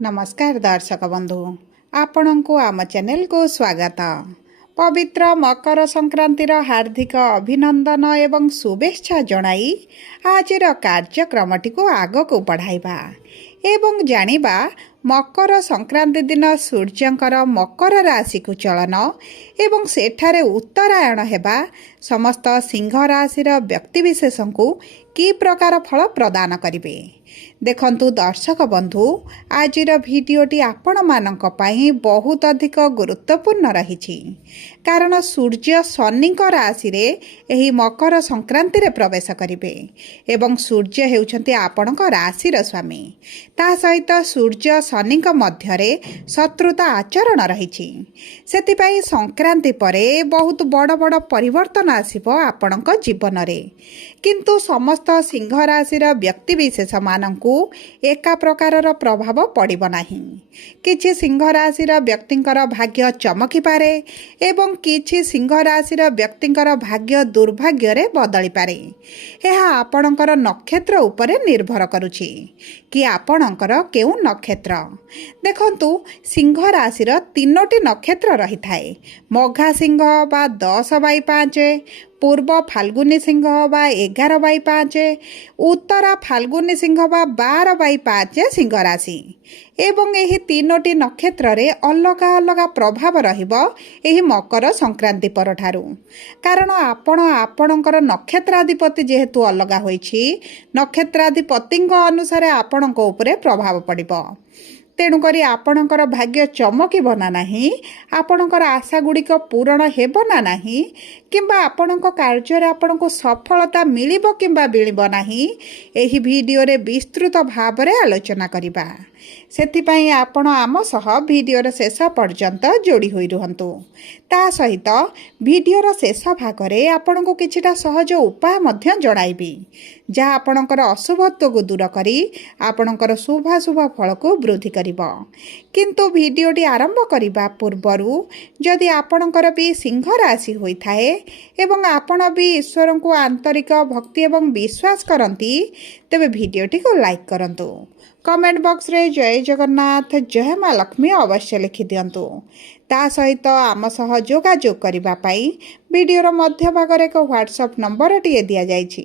नमस्कार दर्शक बंधु आपण को आम चैनल को स्वागत। पवित्र मकर संक्रांतिर हार्दिक अभिनंदन एवं शुभेच्छा जणाई आज कार्यक्रमटी को आग को बढ़ाइबा एवं जानिबा मकर संक्रांति दिन सूर्यंकर मकर राशि को चलन एवं सेठारे उत्तरायण हेबा समस्त सिंह राशि व्यक्तिविशेष को कि प्रकार फल प्रदान करिवे। देखंतु दर्शक बंधु आज भिडियोटी आपण मानक पई बहुत अधिक गुरुत्वपूर्ण रही कारण सूर्य शनि राशि रे एही मकर संक्रांति रे प्रवेश करिवे एवं सूर्य हेउछंती आपणक राशि स्वामी ता सहित सूर्य शनि मध्यरे शत्रुता आचरण रही सेतिपई संक्रांति परे बहुत बड़ बड़ परिवर्तन आसिबो आपणक जीवन रे किंतु समस्त सिंह राशि व्यक्तिविशेष मानकु एका प्रकारर प्रभाव पड़िबो नाही। किछि सिंह राशि व्यक्तिंकर भाग्य चमकी पारे एवं किछि सिंह राशि व्यक्तिंकर भाग्य दुर्भाग्य रे बदली पारे। एहा आपणकर नक्षत्र उपरे निर्भर करुछि कि आपणकर केउ नक्षत्र। देखंतु सिंह राशि तीनोटी नक्षत्र रही थाए मघा सिंह बा 10/5, पूर्व फाल्गुनी सिंह बा 11/5, उत्तरा फाल्गुनी सिंह बा 12/5 सिंह राशि एवं एही तीनोटी नक्षत्र रे अलग अलग प्रभाव रहिबो एही मकर संक्रांति परठारु कारण आपणकर नक्षत्राधिपति जेहेतु अलग होईछि नक्षत्राधिपति अनुसार आपणक उपरे प्रभाव पड़िबो तेणुकरी आपणकर भाग्य चमकिब ना नाही आपणकर आशा गुड़िक पूरण हेब ना नाही किंबा आपणक कार्य आपणको सफलता मिलिबो किंबा मिलिबो नाही एही वीडियो रे विस्तृत भाव रे आलोचना करिबा सेतिपई आपण आम सह वीडियोर शेष पर्यंत जोड़ी होई रुहंतु ता सहित वीडियोर शेष भाग रे आपणको किछिटा सहज उपाय मध्य जणाइबी जहाँ आपणकर अशुभत्व को दूर करी आपणकर शुभाशुभ फल को वृद्धि करिबो किंतु वीडियोटी आरंभ करिबा पूर्वरु जदि आपणकर भी सिंह राशि होई थाए एवं आपण भी ईश्वर को आंतरिक भक्ति एवं विश्वास करती तेबे वीडियोटी को लाइक करंतु कमेंट बॉक्स रे जय जगन्नाथ जय माँ लक्ष्मी अवश्य लिखि दियंतु ता सहित आम सह जोगाजोग करिबा पाई वीडियोर मध्य भाग रे एक व्हाट्सएप नंबर टिए दिया जाइछि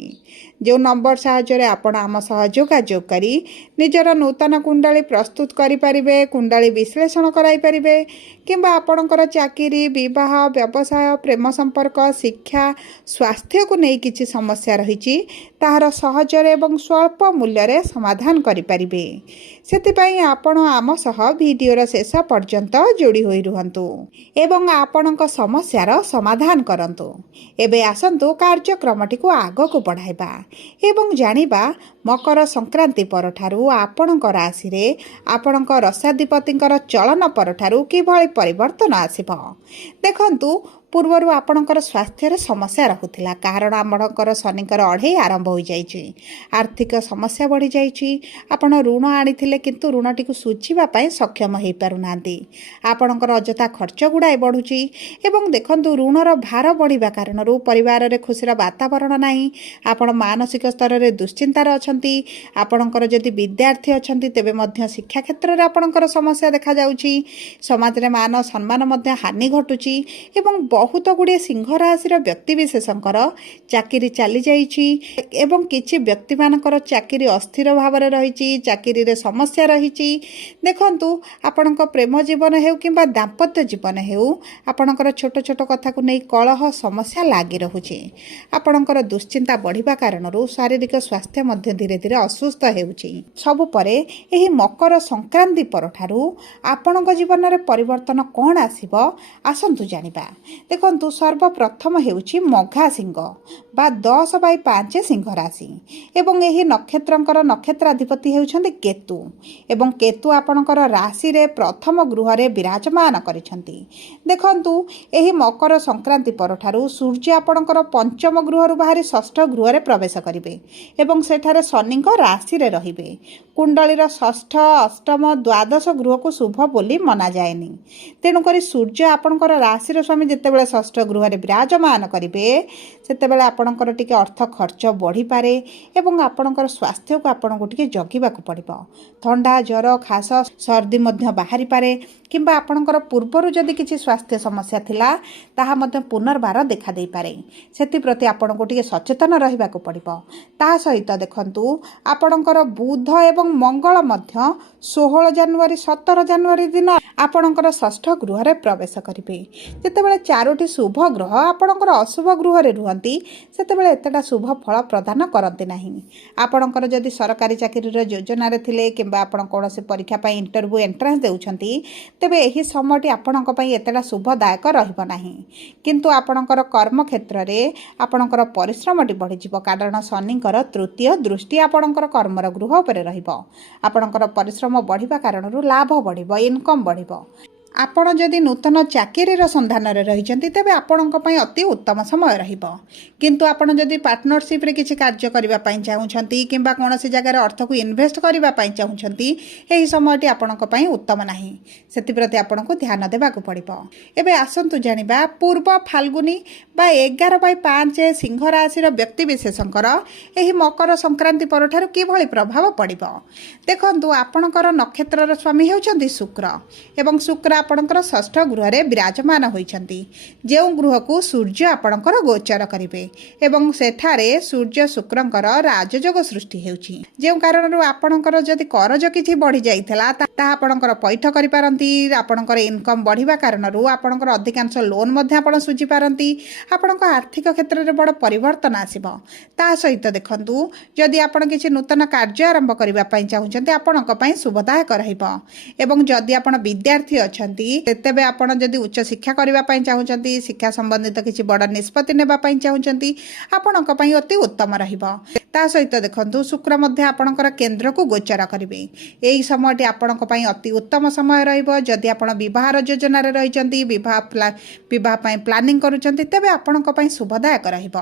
जो नंबर साहाय्य आपण आम सह जोगाजोग करी निजर नूतन कुंडली प्रस्तुत करि परिबे कुंडली विश्लेषण कराई परिबे किंबा आपणकर चाकरी विवाह व्यवसाय प्रेम संपर्क शिक्षा स्वास्थ्य को नहीं किछि समस्या रहिछि ताहार सहजरे एवं स्वल्प मूल्य रे समाधान करि परिबे सेतिपई आपण आम सह वीडियोर शेष पर्यंत जोड़ी होई रुहंतु एवं आपणक समस्यार समाधान करंतु। एबे आसंतु कार्यक्रमटी को आग को बढ़ाइबा एवं जानिबा मकर संक्रांति परठारु आपणक राशि रे आपणक रसाधिपतिंकर चलन परठारु किभଳି परिवर्तन आसिबो देखंतु पूर्वर आपणकर स्वास्थ्य समस्या रहुथिला कारण आपणकर शनिकर अढ़ई आरंभ हो जाइछि आर्थिक समस्या बढ़ी जाइछि आपण ऋण आनिथिले किंतु ऋणटी को सुझिबा पई सक्षम हेई पारुनांती आपणकर अजथा खर्च गुड़ाए बढ़ुछि एवं देखंतु ऋणर भार बढ़िबा कारणरू परिवार रे खुशीर वातावरण नाही आपण मानसिक स्तर रे दुश्चिंतार अछंती आपणकर जदि विद्यार्थी अछंती तेबे मध्य शिक्षा क्षेत्र रे आपणकर समस्या देखा जाउछि समाज रे मान सम्मान मध्य हानि घटुछि एवं बहुत गुड़े सिंह राशि व्यक्तिविशेषकर चाकरी चली जाइछि एवं किछि व्यक्ति मानकर चाकरी अस्थिर भाव में रही चाकरी रे समस्या रही देखंतु आपणक प्रेम जीवन हेउ किंबा दाम्पत्य जीवन हेउ आपणकर छोट छोट कथा को नहीं कलह समस्या लागी रहुछि आपणकर दुश्चिंता बढ़िबा कारणरू शारीरिक स्वास्थ्य मध्य धीरे धीरे असुस्थ हेउछि सबु परे एही मकर संक्रांति परठारु आपणक जीवन रे परिवर्तन कोन आसीबो आसंतु जानिबा देखंतु सर्वप्रथम हेउछि मघा सिंह बा 10/5 सिंह राशि एवं एही नक्षत्रंकर नक्षत्राधिपति हेउछन्ति केतु एवं केतु आपणकर राशि रे प्रथम गृह रे विराजमान करिसन्ति देखंतु एही मकर संक्रांति परठारु सूर्य आपणकर पंचम गृह रु बाहरी षष्ठ गृह रे प्रवेश करिवे एवं सेठारे शनिक राशि रे रहिबे कुंडलीर षष्ठ अष्टम द्वादश गृह को शुभ बोली मना जाएनी तेणुकरी सूर्य आपणकर राशि रे स्वामी जेते ଯେତେବେଳେ ଷଷ୍ଠ ଗୃହରେ ବିରାଜମାନ କରିବେ ସେତେବେଳେ ଆପଣଙ୍କର ଟିକେ ଅର୍ଥ ଖର୍ଚ୍ଚ ବଢ଼ିପାରେ ଏବଂ ଆପଣଙ୍କର ସ୍ୱାସ୍ଥ୍ୟକୁ ଆପଣଙ୍କୁ ଟିକେ ଜଗିବାକୁ ପଡ଼ିବ। ଥଣ୍ଡା ଜ୍ୱର ଖାସ ସର୍ଦ୍ଦି ମଧ୍ୟ ବାହାରିପାରେ କିମ୍ବା ଆପଣଙ୍କର ପୂର୍ବରୁ ଯଦି କିଛି ସ୍ୱାସ୍ଥ୍ୟ ସମସ୍ୟା ଥିଲା ତାହା ମଧ୍ୟ ପୁନର୍ବାର ଦେଖାଦେଇପାରେ। ସେଥିପ୍ରତି ଆପଣଙ୍କୁ ଟିକେ ସଚେତନ ରହିବାକୁ ପଡ଼ିବ। ତା ସହିତ ଦେଖନ୍ତୁ ଆପଣଙ୍କର ବୁଧ ଏବଂ ମଙ୍ଗଳ ମଧ୍ୟ 16 ଜାନୁଆରୀ 17 ଜାନୁଆରୀ ଦିନ ଆପଣଙ୍କର ଷଷ୍ଠ ଗୃହରେ ପ୍ରବେଶ କରିବେ। ଯେତେବେଳେ 4ଟି ଶୁଭ ଗ୍ରହ ଆପଣଙ୍କର ଅଶୁଭ ଗୃହରେ ରୁହନ୍ତି ସେତେବେଳେ ଏତେଟା ଶୁଭ ଫଳ ପ୍ରଦାନ କରନ୍ତି ନାହିଁ। ଆପଣଙ୍କର ଯଦି ସରକାରୀ ଚାକିରିର ଯୋଜନାରେ ଥିଲେ କିମ୍ବା ଆପଣ କୌଣସି ପରୀକ୍ଷା ପାଇଁ ଇଣ୍ଟରଭ୍ୟୁ ଏଣ୍ଟ୍ରାନ୍ସ ଦେଉଛନ୍ତି ତେବେ ଏହି ସମୟଟି ଆପଣଙ୍କ ପାଇଁ ଏତେଟା ଶୁଭଦାୟକ ରହିବ ନାହିଁ। କିନ୍ତୁ ଆପଣଙ୍କର କର୍ମକ୍ଷେତ୍ରରେ ଆପଣଙ୍କର ପରିଶ୍ରମଟି ବଢ଼ିଯିବ କାରଣ ଶନିଙ୍କର ତୃତୀୟ ଦୃଷ୍ଟି ଆପଣଙ୍କର କର୍ମର ଗୃହ ଉପରେ ରହିବ। ଆପଣଙ୍କର ପରିଶ୍ରମ ବଢ଼ିବା କାରଣରୁ ଲାଭ ବଢ଼ିବ, ଇନକମ୍ ବଢ଼ିବ। ଆପଣ ଯଦି ନୂତନ ଚାକିରିର ସନ୍ଧାନରେ ରହିଛନ୍ତି ତେବେ ଆପଣଙ୍କ ପାଇଁ ଅତି ଉତ୍ତମ ସମୟ ରହିବ। କିନ୍ତୁ ଆପଣ ଯଦି ପାର୍ଟନରସିପ୍ରେ କିଛି କାର୍ଯ୍ୟ କରିବା ପାଇଁ ଚାହୁଁଛନ୍ତି କିମ୍ବା କୌଣସି ଜାଗାରେ ଅର୍ଥକୁ ଇନଭେଷ୍ଟ କରିବା ପାଇଁ ଚାହୁଁଛନ୍ତି ଏହି ସମୟଟି ଆପଣଙ୍କ ପାଇଁ ଉତ୍ତମ ନାହିଁ। ସେଥିପ୍ରତି ଆପଣଙ୍କୁ ଧ୍ୟାନ ଦେବାକୁ ପଡ଼ିବ। ଏବେ ଆସନ୍ତୁ ଜାଣିବା ପୂର୍ବ ଫାଲ୍ଗୁନି ବା 11/5 ସିଂହ ରାଶିର ବ୍ୟକ୍ତିବିଶେଷଙ୍କର ଏହି ମକର ସଂକ୍ରାନ୍ତି ପରଠାରୁ କିଭଳି ପ୍ରଭାବ ପଡ଼ିବ। ଦେଖନ୍ତୁ ଆପଣଙ୍କର ନକ୍ଷତ୍ରର ସ୍ୱାମୀ ହେଉଛନ୍ତି ଶୁକ୍ର ଏବଂ ଶୁକ୍ର ଆପଣଙ୍କର ଷଷ୍ଠ ଗୃହରେ ବିରାଜମାନ ହୋଇଛନ୍ତି, ଯେଉଁ ଗୃହକୁ ସୂର୍ଯ୍ୟ ଆପଣଙ୍କର ଗୋଚର କରିବେ ଏବଂ ସେଠାରେ ସୂର୍ଯ୍ୟ ଶୁକ୍ରଙ୍କର ରାଜଯୋଗ ସୃଷ୍ଟି ହେଉଛି, ଯେଉଁ କାରଣରୁ ଆପଣଙ୍କର ଯଦି କରଜ କିଛି ବଢ଼ିଯାଇଥିଲା ତାହା ଆପଣଙ୍କର ପୈଠ କରିପାରନ୍ତି। ଆପଣଙ୍କର ଇନକମ୍ ବଢ଼ିବା କାରଣରୁ ଆପଣଙ୍କର ଅଧିକାଂଶ ଲୋନ୍ ମଧ୍ୟ ଆପଣ ଶୁଝିପାରନ୍ତି। ଆପଣଙ୍କ ଆର୍ଥିକ କ୍ଷେତ୍ରରେ ବଡ଼ ପରିବର୍ତ୍ତନ ଆସିବ। ତା ସହିତ ଦେଖନ୍ତୁ ଯଦି ଆପଣ କିଛି ନୂତନ କାର୍ଯ୍ୟ ଆରମ୍ଭ କରିବା ପାଇଁ ଚାହୁଁଛନ୍ତି ଆପଣଙ୍କ ପାଇଁ ଶୁଭଦାୟକ ରହିବ ଏବଂ ଯଦି ଆପଣ ବିଦ୍ୟାର୍ଥୀ ଅଛନ୍ତି ତେବେ ଆପଣ ଯଦି ଉଚ୍ଚ ଶିକ୍ଷା କରିବା ପାଇଁ ଚାହୁଁଛନ୍ତି, ଶିକ୍ଷା ସମ୍ବନ୍ଧିତ କିଛି ବଡ଼ ନିଷ୍ପତ୍ତି ନେବା ପାଇଁ ଚାହୁଁଛନ୍ତି ଆପଣଙ୍କ ପାଇଁ ଅତି ଉତ୍ତମ ରହିବ। ତା ସହିତ ଦେଖନ୍ତୁ ଶୁକ୍ର ମଧ୍ୟ ଆପଣଙ୍କର କେନ୍ଦ୍ରକୁ ଗୋଚର କରିବେ। ଏହି ସମୟଟି ଆପଣଙ୍କ ପାଇଁ ଅତି ଉତ୍ତମ ସମୟ ରହିବ। ଯଦି ଆପଣ ବିବାହର ଯୋଜନାରେ ରହିଛନ୍ତି, ବିବାହ ପାଇଁ ପ୍ଲାନିଂ କରୁଛନ୍ତି ତେବେ ଆପଣଙ୍କ ପାଇଁ ଶୁଭଦାୟକ ରହିବ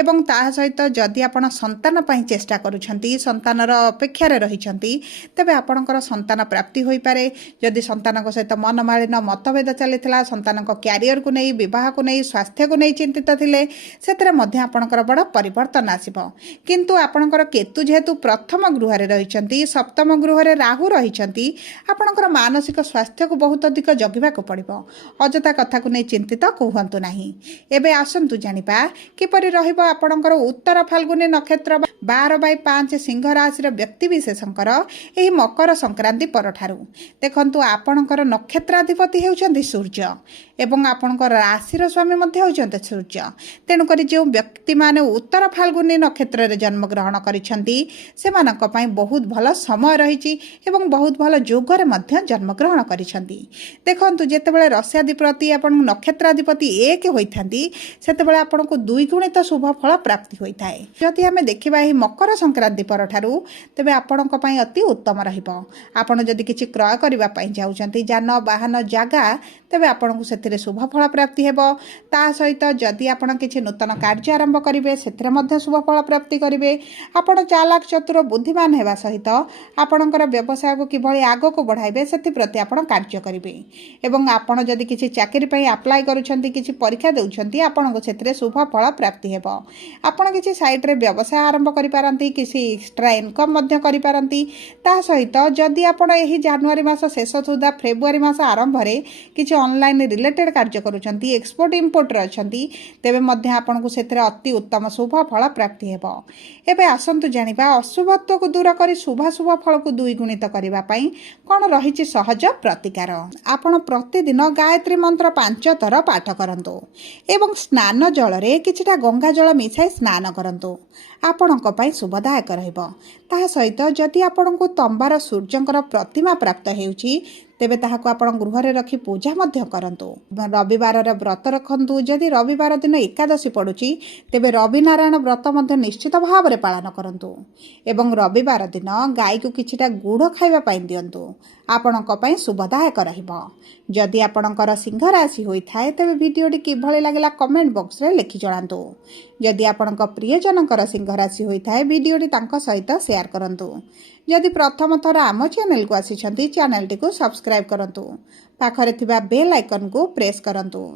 ଏବଂ ତା ସହିତ ଯଦି ଆପଣ ସନ୍ତାନ ପାଇଁ ଚେଷ୍ଟା କରୁଛନ୍ତି, ସନ୍ତାନର ଅପେକ୍ଷାରେ ରହିଛନ୍ତି ତେବେ ଆପଣଙ୍କର ସନ୍ତାନ ପ୍ରାପ୍ତି ହୋଇପାରେ। ଯଦି ସନ୍ତାନଙ୍କ ସହିତ ମନମାଳିନ ମତଭେଦ ଚାଲିଥିଲା, ସନ୍ତାନଙ୍କ କ୍ୟାରିୟରକୁ ନେଇ, ବିବାହକୁ ନେଇ, ସ୍ୱାସ୍ଥ୍ୟକୁ ନେଇ ଚିନ୍ତିତ ଥିଲେ ସେଥିରେ ମଧ୍ୟ ଆପଣଙ୍କର ବଡ଼ ପରିବର୍ତ୍ତନ ଆସିବ। କିନ୍ତୁ ଆପଣଙ୍କର କେତୁ ଯେହେତୁ ପ୍ରଥମ ଗୃହରେ ରହିଛନ୍ତି, ସପ୍ତମ ଗୃହରେ ରାହୁ ରହିଛନ୍ତି, ଆପଣଙ୍କର ମାନସିକ ସ୍ୱାସ୍ଥ୍ୟକୁ ବହୁତ ଅଧିକ ଜଗିବାକୁ ପଡ଼ିବ। ଅଯଥା କଥାକୁ ନେଇ ଚିନ୍ତିତ କୁହନ୍ତୁ ନାହିଁ। ଏବେ ଆସନ୍ତୁ ଜାଣିବା କିପରି ରହିବ ଆପଣଙ୍କର ଉତ୍ତର ଫାଲ୍ଗୁନି ନକ୍ଷତ୍ର 12/5 ସିଂହ ରାଶିର ବ୍ୟକ୍ତିବିଶେଷଙ୍କର ଏହି ମକର ସଂକ୍ରାନ୍ତି ପରଠାରୁ। ଦେଖନ୍ତୁ ଆପଣଙ୍କର ନକ୍ଷତ୍ରାଧିପତି ହେଉଛନ୍ତି ସୂର୍ଯ୍ୟ ଏବଂ ଆପଣଙ୍କ ରାଶିର ସ୍ୱାମୀ ମଧ୍ୟ ହେଉଛନ୍ତି ସୂର୍ଯ୍ୟ। ତେଣୁକରି ଯେଉଁ ବ୍ୟକ୍ତିମାନେ ଉତ୍ତର ଫାଲ୍ଗୁନି ନକ୍ଷତ୍ରରେ ଜନ୍ମଗ୍ରହଣ କରିଛନ୍ତି ସେମାନଙ୍କ ପାଇଁ ବହୁତ ଭଲ ସମୟ ରହିଛି ଏବଂ ବହୁତ ଭଲ ଯୋଗରେ ମଧ୍ୟ ଜନ୍ମଗ୍ରହଣ କରିଛନ୍ତି। ଦେଖନ୍ତୁ ଯେତେବେଳେ ରାଶ୍ୟାଧିପତି ଏବଂ ନକ୍ଷତ୍ରାଧିପତି 1 ହୋଇଥାନ୍ତି ସେତେବେଳେ ଆପଣଙ୍କୁ ଦ୍ୱିଗୁଣିତ ଶୁଭ ଫଳ ପ୍ରାପ୍ତି ହୋଇଥାଏ। ଯଦି ଆମେ ଦେଖିବା ଏହି ମକର ସଂକ୍ରାନ୍ତି ପରଠାରୁ ତେବେ ଆପଣଙ୍କ ପାଇଁ ଅତି ଉତ୍ତମ ରହିବ। ଆପଣ ଯଦି କିଛି କ୍ରୟ କରିବା ପାଇଁ ଚାହୁଁଛନ୍ତି ଯାନବାହନ ଜାଗା ତେବେ ଆପଣଙ୍କୁ ସେଥିରେ ଶୁଭ ଫଳ ପ୍ରାପ୍ତି ହେବ। ତା ସହିତ ଯଦି ଆପଣ କିଛି ନୂତନ କାର୍ଯ୍ୟ ଆରମ୍ଭ କରିବେ ସେଥିରେ ମଧ୍ୟ ଶୁଭ ଫଳ ପ୍ରାପ୍ତି କରିବେ। ଆପଣ ଚାଲାକ ଚତୁର ବୁଦ୍ଧିମାନ ହେବା ସହିତ ଆପଣଙ୍କର ବ୍ୟବସାୟକୁ କିଭଳି ଆଗକୁ ବଢ଼ାଇବେ ସେଥିପ୍ରତି ଆପଣ କାର୍ଯ୍ୟ କରିବେ ଏବଂ ଆପଣ ଯଦି କିଛି ଚାକିରି ପାଇଁ ଆପ୍ଲାଏ କରୁଛନ୍ତି, କିଛି ପରୀକ୍ଷା ଦେଉଛନ୍ତି ଆପଣଙ୍କୁ ସେଥିରେ ଶୁଭ ଫଳ ପ୍ରାପ୍ତି ହେବ। ଆପଣ କିଛି ସାଇଟ୍ରେ ବ୍ୟବସାୟ ଆରମ୍ଭ କରିପାରନ୍ତି, କିଛି ଏକ୍ସଟ୍ରା ଇନକମ୍ ମଧ୍ୟ କରିପାରନ୍ତି। ତା ସହିତ ଯଦି ଆପଣ ଏହି ଜାନୁଆରୀ ମାସ ଶେଷ ସୁଦ୍ଧା ଫେବୃଆରୀ ମାସ ଆରମ୍ଭରେ କିଛି ଅନଲାଇନ୍ ରିଲେଟେଡ୍ କାର୍ଯ୍ୟ କରୁଛନ୍ତି, ଏକ୍ସପୋର୍ଟ ଇମ୍ପୋର୍ଟରେ ଅଛନ୍ତି ତେବେ ମଧ୍ୟ ଆପଣଙ୍କୁ ସେଥିରେ ଅତି ଉତ୍ତମ ଶୁଭ ଫଳ ପ୍ରାପ୍ତି ହେବ। ଏବେ ଆସନ୍ତୁ ଜାଣିବା ଅଶୁଭତ୍ୱକୁ ଦୂର କରି ଶୁଭାଶୁଭ ଫଳକୁ ଦ୍ୱିଗୁଣିତ କରିବା ପାଇଁ କ'ଣ ରହିଛି ସହଜ ପ୍ରତିକାର। ଆପଣ ପ୍ରତିଦିନ ଗାୟତ୍ରୀ ମନ୍ତ୍ର 5 ଥର ପାଠ କରନ୍ତୁ ଏବଂ ସ୍ନାନ ଜଳରେ କିଛିଟା ଗଙ୍ଗା ଜଳ ମିଶାଇ ସ୍ନାନ କରନ୍ତୁ। ଆପଣଙ୍କ ପାଇଁ ଶୁଭଦାୟକ ରହିବ। ତାହା ସହିତ ଯଦି ଆପଣଙ୍କୁ ତମ୍ବାର ସୂର୍ଯ୍ୟଙ୍କର ପ୍ରତିମା ପ୍ରାପ୍ତ ହେଉଛି ତେବେ ତାହାକୁ ଆପଣ ଗୃହରେ ରଖି ପୂଜା ମଧ୍ୟ କରନ୍ତୁ। ରବିବାରର ବ୍ରତ ରଖନ୍ତୁ। ଯଦି ରବିବାର ଦିନ ଏକାଦଶୀ ପଡ଼ୁଛି ତେବେ ରବିନାରାୟଣ ବ୍ରତ ମଧ୍ୟ ନିଶ୍ଚିତ ଭାବରେ ପାଳନ କରନ୍ତୁ ଏବଂ ରବିବାର ଦିନ ଗାଈକୁ କିଛିଟା ଗୁଡ଼ ଖାଇବା ପାଇଁ ଦିଅନ୍ତୁ। ଆପଣଙ୍କ ପାଇଁ ଶୁଭଦାୟକ ରହିବ। ଯଦି ଆପଣଙ୍କର ସିଂହ ରାଶି ହୋଇଥାଏ ତେବେ ଭିଡ଼ିଓଟି କିଭଳି ଲାଗିଲା କମେଣ୍ଟ ବକ୍ସରେ ଲେଖି ଜଣାନ୍ତୁ। ଯଦି ଆପଣଙ୍କ ପ୍ରିୟଜନଙ୍କର ସିଂହ ରାଶି ହୋଇଥାଏ ଭିଡ଼ିଓଟି ତାଙ୍କ ସହିତ ସେୟାର କରନ୍ତୁ। ଯଦି ପ୍ରଥମ ଥର ଆମ ଚ୍ୟାନେଲକୁ ଆସିଛନ୍ତି ଚ୍ୟାନେଲଟିକୁ ସବସ୍କ୍ରାଇବ୍ କରନ୍ତୁ। ପାଖରେ ଥିବା ବେଲ୍ ଆଇକନକୁ ପ୍ରେସ୍ କରନ୍ତୁ।